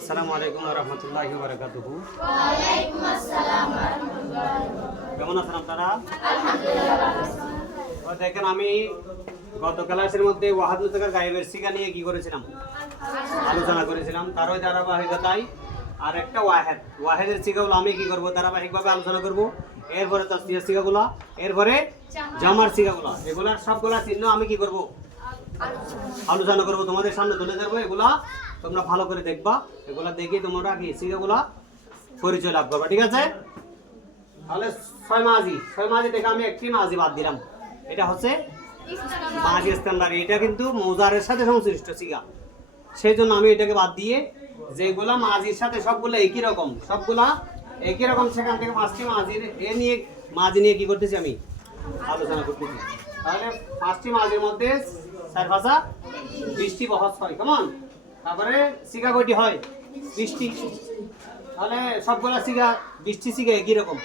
আসসালামু আলাইকুম ওয়া রাহমাতুল্লাহি ওয়া বারাকাতুহু। ওয়ালাইকুম আসসালাম ওয়া রাহমাতুল্লাহি। কেমন আছেন আপনারা? আলহামদুলিল্লাহ। দেখেন, আমি গত ক্লাসের মধ্যে ওয়াহাদ মুতাকার গায়েবের সিগা নিয়ে কি করেছিলাম, আলোচনা করেছিলাম। তার ওই ধারাবাহিকতায় আর একটা ওয়াহেদের সিগাগুলো আমি কি করব, ধারাবাহিকভাবে আলোচনা করব। এরপরে তাসনিয়ার সিগাগুলো, এরপরে জামার সিগাগুলো, এগুলার সবগুলা চিহ্ন আমি কি করব, আলোচনা করব, তোমাদের সামনে তুলে ধরবো। এগুলা তোমরা ভালো করে দেখবা, এগুলা দেখে তোমরা কি সিগাগুলা পরিচয় লাভ করবা, ঠিক আছে? তাহলে ছয় মাঝি থেকে আমি একটি মাঝি বাদ দিলাম। এটা হচ্ছে মাঝি ইস্তেমরারি। এটা কিন্তু মুজারের সাথে সংশ্লিষ্ট সিগা, সেই জন্য আমি এটাকে বাদ দিয়ে যেগুলা মাঝির সাথে সবগুলা একই রকম, সেখান থেকে পাঁচটি মাঝি নিয়ে কি করতেছি, আমি আলোচনা করতেছি। তাহলে পাঁচটি মাঝির মধ্যে 4 20টি বহস হয়, কেমন? তারপরে সিগা কয়টি হয়? 20টি। তাহলে সবগুলা সিগা 20টি সিগা একই রকম।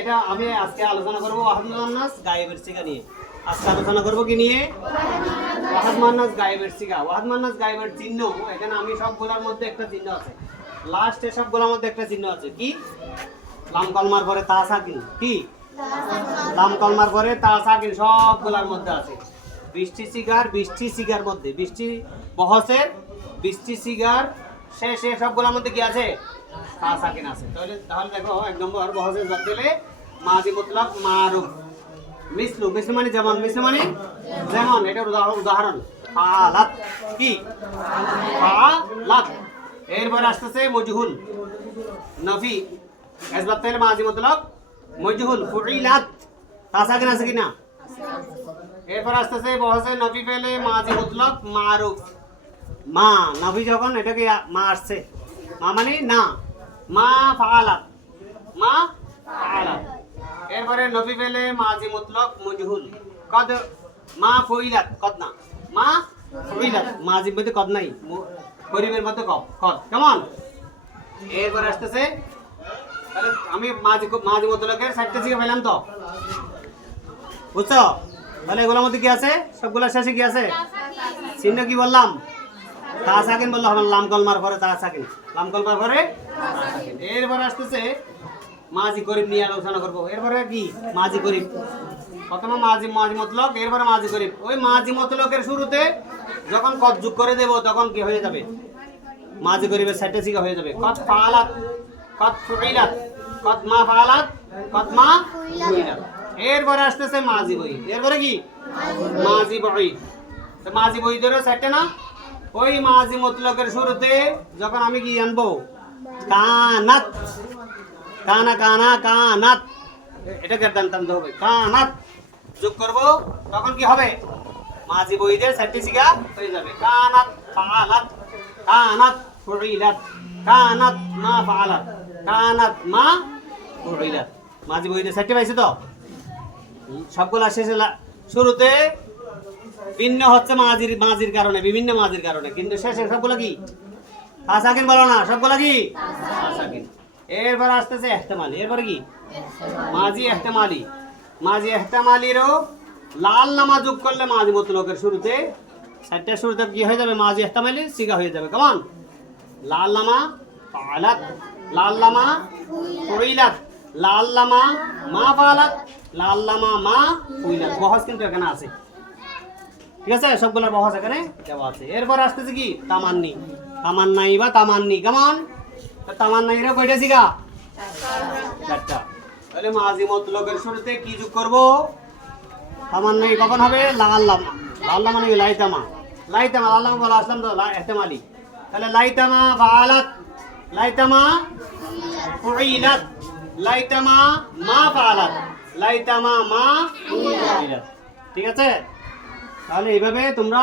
এটা আমি আজকে আলোচনা করবো ওয়াহাদ মুআন্নাস গায়েবের সিগা নিয়ে। আজকে আলোচনা করবো কি নিয়ে? ওয়াহাদ মুআন্নাস গায়েবের সিগা। ওয়াহাদ মুআন্নাস গায়েবের চিহ্ন, এখানে আমি সবগুলোর মধ্যে একটা চিহ্ন আছে, লাস্টে সবগুলোর মধ্যে একটা চিহ্ন আছে। কি? লাম কলমার পরে তা সাকিন। কি? লাম কলমার পরে তা সাকিন সবগুলোর মধ্যে আছে। 20টি সিগার মধ্যে 20টি বহসের 20টি সিগার শেষে সবগুলোর মধ্যে কি আছে? তা সাকিন আছে। তাহলে দেখো, 1 নম্বর বহসের জাত দিলে মাজি মুতলাক মারুফ। মিসলু মানে যেমন, যেমন, এটার উদাহরণ ফালাত। কি? ফালাত। এরপর আসতেছে মজহুল নফি, আসবাব তাহলে মাজি মুতলাক মজহুল ফুইলাত। তা সাকিন আছে কিনা? এরপর আসতেছে বহসে নফি পেলে মাজি মুতলাক মারুফ। মা নফি যখন, এটাকে মা আসছে, মা মানে না, মা ফাআলাত। এরপরে নফি পেলে মাজি মুতলাক মজহুল। কদ মা ফুইলাত, কদ না, মা ফুইলাত। মাজির মধ্যে কদ নাই, গরিবের মধ্যে কদ, কেমন? এরপরে আসতেছে, তাহলে আমি মাজি মুতলাকের 4টা সিগা পেলাম তো, বুঝছো? তাহলে এগুলোর মধ্যে কি আছে? সবগুলোর শেষে কি আছে? চিহ্ন কি বললাম? তা সাকিন বললাম। লাম কলমার পরে তা সাকিন, লাম কলমার পরে তা সাকিন। এরপরে আসতেছে মাজি গরিব নিয়ে আলোচনা করবো। এরপরে কি? মাজি গরিব। প্রথমে মাজি মতলক, এরপরে মাজি গরিব। ওই মাজি মতলকের শুরুতে যখন কদ যোগ করে দেব, তখন কি হয়ে যাবে? মাজি গরিবের 4টা সিগা হয়ে যাবে। কদ ফাআলাত, কদ ফুইলাত, কদ মা ফাআলাত, কদ মা ফুইলাত। এরপরে আসতেছে মাজি বই। এরপরে কি? মাজি বই। তো মাজি বই ধরে 4টা না? ওই মাজি মতলকের শুরুতে যখন আমি কি আনবো? কানাত, কানাত, এটা গর্দান টানতে হবে। কানাত যোগ করব, তখন কি হবে? মাজি বইদের 4টি সিগা হয়ে যাবে। কানাত ফাআলাত, কানাত ফুইলাত, কানাত মা ফাআলাত, কানাত মা ফুইলাত। মাজি বইদের 4টি পাইছে তো? সবগুলা শেষে শুরুতে ভিন্ন হচ্ছে মাজির কারণে, বিভিন্ন মাজির কারণে, কিন্তু শেষে সবগুলা কি? তা সাকিন বলো না, সবগুলা কি? তা সাকিন। এরপর আসতেছে ইহতিমালি। এরপরে কি? মাজি ইহতিমালিরও লাল নামা যোগ করলে মাজি মুতলকের শুরুতে 4টার শুরুতে কি হয়ে যাবে? মাজি ইহতিমালির সিগা হয়ে যাবে, কেমন? লাল নামা ফাআলাত, লাল নামা ফুইলাত, লাল নামা মা ফাআলাত, লাল নামা মা ফুইলাত। বহস কিন্তু এখানে আছে, ঠিক আছে? সবগুলোর বহস এখানে দেওয়া আছে। এরপর আসতেছে কি? তামান্নাই বা তামান্নি, কেমন? তামান্নাইরা কয়টা সিগা? 4টা। তাহলে মাজি মতলকের শুরুতে কি যোগ করব? তামান্নাই কখন হবে? লাল লামা মানে লাইতামা, লাল লামা বলা আসলাম তো, ইহতিমালি। তাহলে লাইতামা ফাআলাত, লাইতামা ফুইলাত, লাইতামা মা ফাআলাত, লাইতামা মা ফুইলাত। ঠিক আছে? তাহলে এইভাবে তোমরা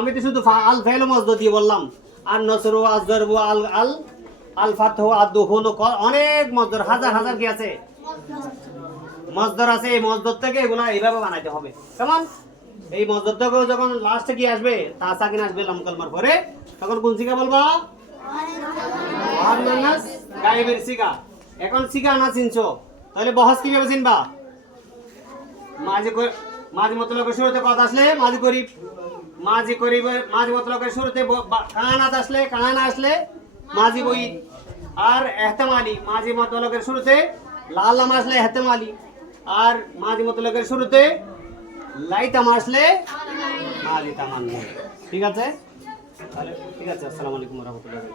আমি তো শুধু আল ফেল মজদ দিয়ে বললাম, আর নসরু আজদরবু আল ফাতহু আদুহুল, অনেক মজদর, হাজার কি আছে? মজদর আছে। এই মজদর থেকে এগুলা এইভাবে বানাইতে হবে, কেমন? এই মজদর থেকে যখন লাস্টে কি আসবে? তা সাকিন আসবে লাম কলমার পরে, তখন কোন সিগা বলবা? ওয়াহাদ মুআন্নাস গায়েবের সিগা। এখন সিগা না চিনছো, তাহলে বহস কিভাবে চিনবা? মাজি মতলকের শুরুতে কথা আসলে মাজি গরিব, মাঝি করিব মাঝি মতলকের শুরুতে কানা আসলে মাঝি বই আর এহতেমালি মাঝি মতলকের শুরুতে লাল লাম আসলে এহতেমালি আর মাঝি মতলকের শুরুতে লাইতাম আসলে মালি তামান। ঠিক আছে তাহলে ঠিক আছে। আসসালামু আলাইকুম ওয়া রাহমাতুল্লাহি।